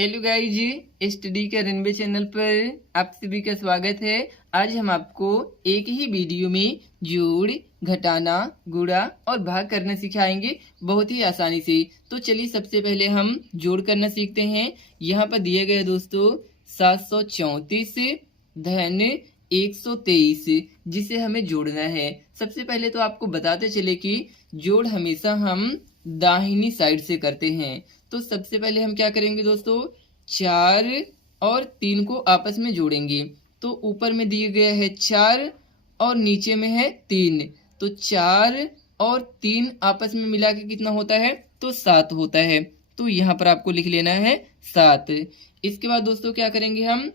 Hello guys, study का runway channel पर आप सभी का स्वागत है। आज हम आपको एक ही वीडियो में जोड़, घटाना, गुणा और भाग करना सिखाएंगे बहुत ही आसानी से। तो चलिए सबसे पहले हम जोड़ करना सीखते हैं। यहाँ पर दिए गए दोस्तों 734 धन 123 जिसे हमें जोड़ना है। सबसे पहले तो आपको बताते चले कि जोड़ हमेशा हम दाहिनी साइड से करते हैं। तो सबसे पहले हम क्या करेंगे दोस्तों, 4 और 3 को आपस में जोड़ेंगे। तो ऊपर में दिया गया है 4 और नीचे में है 3, तो 4 और 3 आपस में मिला के कितना होता है, तो 7 होता है। तो यहाँ पर आपको लिख लेना है 7। इसके बाद दोस्तों क्या करेंगे, हम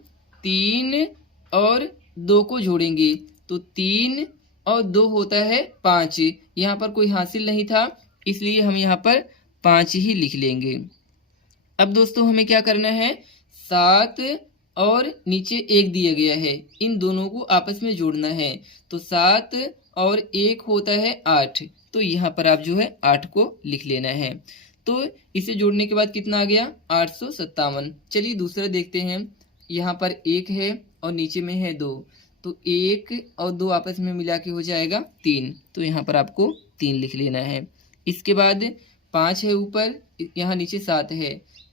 3 और 2 को जोड़ेंगे। तो 3 और 2 होता है 5। यहाँ पर कोई हासिल नहीं था, इसलिए हम यहाँ पर 5 ही लिख लेंगे। अब दोस्तों हमें क्या करना है, 7 और नीचे 1 दिया गया है, इन दोनों को आपस में जोड़ना है। तो 7 और 1 होता है 8, तो यहाँ पर आप जो है 8 को लिख लेना है। तो इसे जोड़ने के बाद कितना आ गया, 857। चलिए दूसरा देखते हैं। यहाँ पर 1 है और नीचे में है 2, तो 1 और 2 आपस में मिला के हो जाएगा 3, तो यहाँ पर आपको 3 लिख लेना है। इसके बाद 5 है ऊपर, यहाँ नीचे 7 है,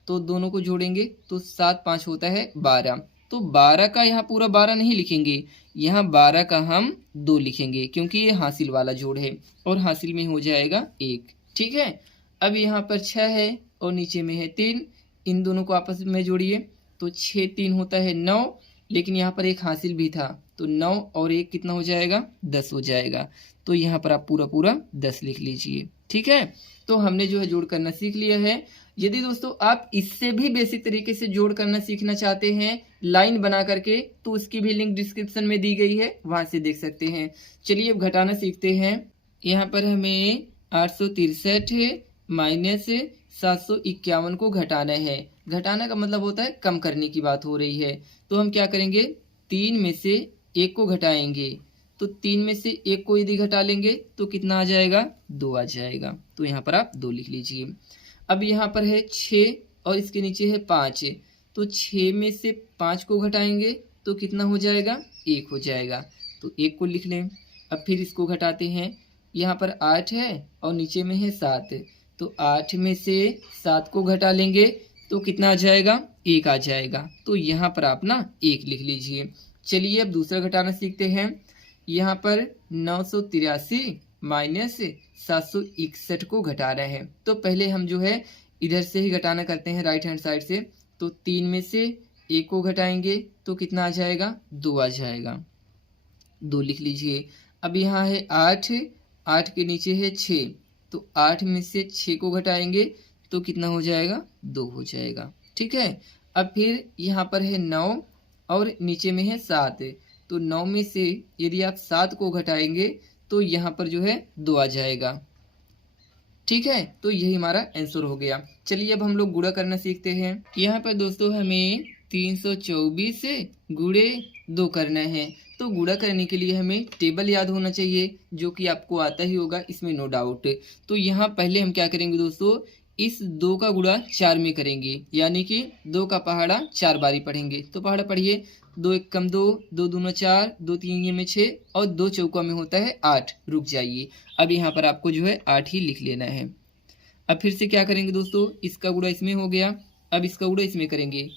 तो दोनों को जोड़ेंगे तो 7 5 होता है 12। तो 12 का यहाँ पूरा 12 नहीं लिखेंगे, यहाँ 12 का हम 2 लिखेंगे क्योंकि ये हासिल वाला जोड़ है और हासिल में हो जाएगा 1। ठीक है। अब यहाँ पर 6 है और नीचे में है 3, इन दोनों को आपस में जोड़िए तो 6 3 होता है 9, लेकिन यहाँ पर एक हासिल भी था, तो 9 और 1 कितना हो जाएगा, 10 हो जाएगा। तो यहाँ पर आप पूरा पूरा 10 लिख लीजिए। ठीक है। तो हमने जो है जोड़ करना सीख लिया है। यदि दोस्तों आप इससे भी बेसिक तरीके से जोड़ करना सीखना चाहते हैं लाइन बना करके, तो उसकी भी लिंक डिस्क्रिप्शन में दी गई है, वहां से देख सकते हैं। चलिए अब घटाना सीखते हैं। यहाँ पर हमें 863 माइनस 751 को घटाना है। घटाना का मतलब होता है कम करने की बात हो रही है। तो हम क्या करेंगे, 3 में से 1 को घटाएंगे। तो 3 में से 1 को यदि घटा लेंगे तो कितना आ जाएगा, 2 आ जाएगा। तो यहाँ पर आप 2 लिख लीजिए। अब यहाँ पर है 6 और इसके नीचे है 5, तो 6 में से 5 को घटाएंगे तो कितना हो जाएगा, 1 हो जाएगा। तो 1 को लिख लें। अब फिर इसको घटाते हैं। यहाँ पर 8 है और नीचे में है 7, तो 8 में से 7 को घटा लेंगे तो कितना आ जाएगा, 1 आ जाएगा। तो यहाँ पर आप ना 1 लिख लीजिए। चलिए अब दूसरा घटाना सीखते हैं। यहाँ पर 983 माइनस 761 को घटा रहे हैं। तो पहले हम जो है इधर से ही घटाना करते हैं, राइट हैंड साइड से। तो 3 में से 1 को घटाएंगे तो कितना आ जाएगा, 2 आ जाएगा। 2 लिख लीजिए। अब यहाँ है 8, 8 के नीचे है 6, तो 8 में से 6 को घटाएंगे तो कितना हो जाएगा, 2 हो जाएगा। ठीक है। अब फिर यहाँ पर है 9 और नीचे में है 7, तो 9 में से यदि आप 7 को घटाएंगे तो यहाँ पर जो है 2 आ जाएगा। ठीक है। तो यही हमारा आंसर हो गया। चलिए अब हम लोग गुणा करना सीखते हैं। यहाँ पर दोस्तों हमें 324 से गुणे 2 करना है। तो गुणा करने के लिए हमें टेबल याद होना चाहिए, जो कि आपको आता ही होगा, इसमें नो डाउट। तो यहाँ पहले हम क्या करेंगे दोस्तों, इस 2 का गुणा 4 में करेंगे, यानी कि 2 का पहाड़ा 4 बारी पढ़ेंगे। तो पहाड़ा पढ़िए, 2 1 कम 2, 2 दूना 4, 2 3 ये में 6 और 2 चौका में होता है 8। रुक जाइए, अब यहाँ पर आपको जो है 8 ही लिख लेना है। अब फिर से क्या करेंगे दोस्तों, इसका गुणा इसमें हो गया, अब इसका गुणा इसमें करेंगे।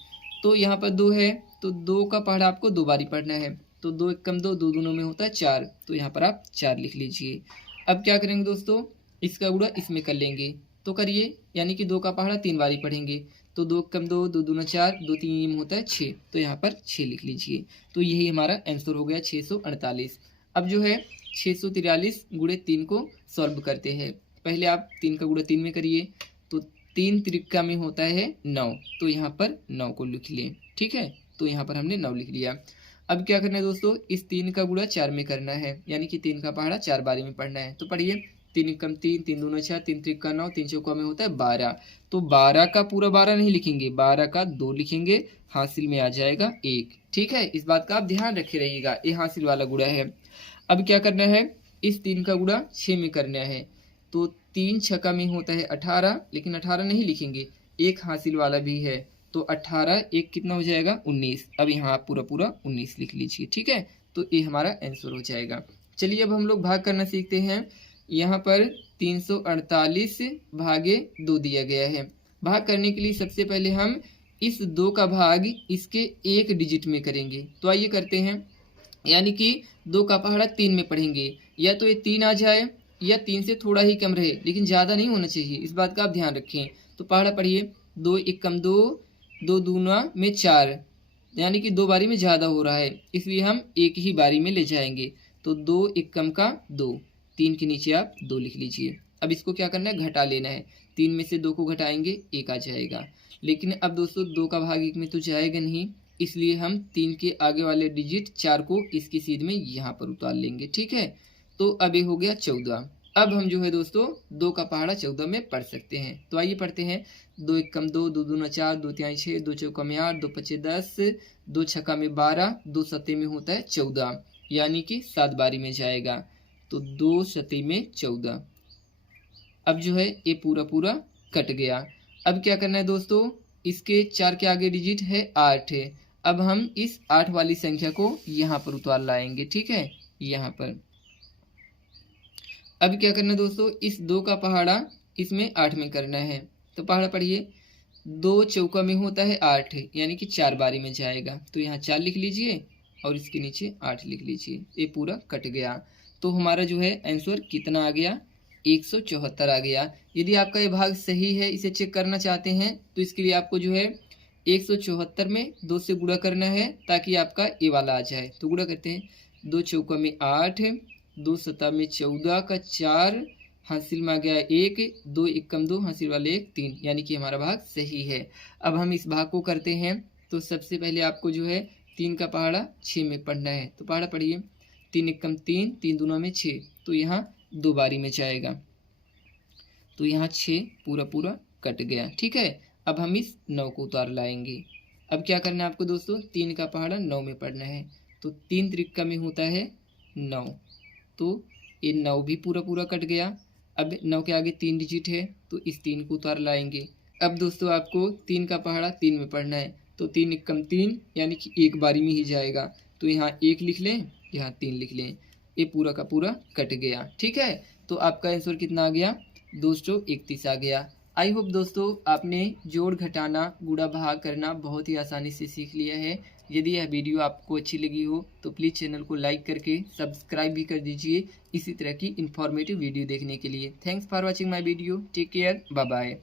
तो यहाँ पर 2 है, तो 2 का पहाड़ा आपको 2 बारी पढ़ना है। तो 2 1 कम 2, 2 दूनों में होता है 4, तो यहाँ पर आप 4 लिख लीजिए। अब क्या करेंगे दोस्तों, इसका गुणा इसमें कर लेंगे, तो करिए, यानी कि 2 का पहाड़ा 3 बारी पढ़ेंगे। तो 2 कम 2, 2 दूना 4, 2 3 में होता है 6, तो यहाँ पर 6 लिख लीजिए। तो यही हमारा आंसर हो गया 648। अब जो है 643 गुणे 3 को सॉल्व करते हैं। पहले आप 3 का गुणा 3 में करिए, तो 3 त्रिका में होता है 9, तो यहाँ पर 9 को लिख लें। ठीक है। तो यहाँ पर हमने 9 लिख लिया। अब क्या करना है दोस्तों, इस 3 का गुणा 4 में करना है, यानी कि 3 का पहाड़ा 4 बारी में पढ़ना है। तो पढ़िए, 3 कम 3, 3 दूना 4, 3 त्रिका 9, 3 चौका में होता है 12। तो 12 का पूरा 12 नहीं लिखेंगे, 12 का 2 लिखेंगे, हासिल में आ जाएगा 1। ठीक है। इस बात का आप ध्यान रखे रहिएगा, ये हासिल वाला गुणा है। अब क्या करना है, इस 3 का गुणा 6 में करना है। तो 3 छक्का में होता है 18, लेकिन 18 नहीं लिखेंगे, एक हासिल वाला भी है, तो 18 एक कितना हो जाएगा 19। अब यहाँ आप पूरा पूरा 19 लिख लीजिए। ठीक है, तो ये हमारा आंसर हो जाएगा। चलिए अब हम लोग भाग करना सीखते हैं। यहाँ पर 348 भागे 2 दिया गया है। भाग करने के लिए सबसे पहले हम इस 2 का भाग इसके एक डिजिट में करेंगे। तो आइए करते हैं, यानी कि 2 का पहाड़ा 3 में पढ़ेंगे। या तो ये 3 आ जाए या 3 से थोड़ा ही कम रहे, लेकिन ज़्यादा नहीं होना चाहिए, इस बात का आप ध्यान रखें। तो पहाड़ा पढ़िए, 2 एक कम 2, 2 दूना में 4, यानी कि 2 बारी में ज़्यादा हो रहा है, इसलिए हम एक ही बारी में ले जाएंगे। तो 2 एक कम का 2, 3 के नीचे आप 2 लिख लीजिए। अब इसको क्या करना है, घटा लेना है। 3 में से 2 को घटाएंगे, 1 आ जाएगा। लेकिन अब दोस्तों 2 का भाग 1 में तो जाएगा नहीं, इसलिए हम 3 के आगे वाले डिजिट 4 को इसकी सीध में यहाँ पर उतार लेंगे। ठीक है, तो अब ये हो गया 14। अब हम जो है दोस्तों 2 का पहाड़ा 14 में पढ़ सकते हैं। तो आइए पढ़ते हैं। 2 एक कम 2, 2 दूना 4, 2 तिहाई 6, 2 चौका में 8, 2 पचे 10, 2 छक्का में 12, 2 सत्ते में होता है 14, यानी कि 7 बारी में जाएगा। तो 2 सत्ते में 14। अब जो है ये पूरा पूरा कट गया। अब क्या करना है दोस्तों, इसके 4 के आगे डिजिट है 8 है। अब हम इस 8 वाली संख्या को यहाँ पर उतार लाएंगे। ठीक है, यहाँ पर। अब क्या करना है दोस्तों, इस 2 का पहाड़ा इसमें 8 में करना है। तो पहाड़ा पढ़िए, 2 चौका में होता है 8, यानी कि 4 बारी में जाएगा। तो यहाँ 4 लिख लीजिए और इसके नीचे 8 लिख लीजिए। ये पूरा कट गया। तो हमारा जो है आंसर कितना आ गया, 174 आ गया। यदि आपका ये भाग सही है, इसे चेक करना चाहते हैं, तो इसके लिए आपको जो है 174 में 2 से गुणा करना है, ताकि आपका ये वाला आ जाए। तो गुणा करते हैं, 2 चौका में 8, 2 सत्ता में 14 का 4, हासिल में आ गया 1, 2 एक कम 2, हासिल वाले 1, 3, यानी कि हमारा भाग सही है। अब हम इस भाग को करते हैं। तो सबसे पहले आपको जो है 3 का पहाड़ा 6 में पढ़ना है। तो पहाड़ा पढ़िए, 3 एक कम 3, 3 दूना में 6, तो यहाँ 2 बारी में जाएगा। तो यहाँ 6 पूरा पूरा कट गया। ठीक है, अब हम इस 9 को उतार लाएंगे। अब क्या करना है आपको दोस्तों, 3 का पहाड़ा 9 में पढ़ना है। तो 3 त्रिक्का में होता है 9, तो ये 9 भी पूरा पूरा कट गया। अब 9 के आगे 3 डिजिट है, तो इस 3 को उतार लाएंगे। अब दोस्तों आपको 3 का पहाड़ा 3 में पढ़ना है। तो 3 एक कम 3, यानी कि एक बारी में ही जाएगा। तो यहाँ 1 लिख लें, यहाँ 3 लिख लें। ये पूरा का पूरा कट गया। ठीक है, तो आपका आंसर कितना आ गया, 231 आ गया। आई होप दोस्तों आपने जोड़ घटाना गुणा भाग करना बहुत ही आसानी से सीख लिया है। यदि यह वीडियो आपको अच्छी लगी हो तो प्लीज़ चैनल को लाइक करके सब्सक्राइब भी कर दीजिए इसी तरह की इन्फॉर्मेटिव वीडियो देखने के लिए। Thanks for watching my video. Take care, bye bye.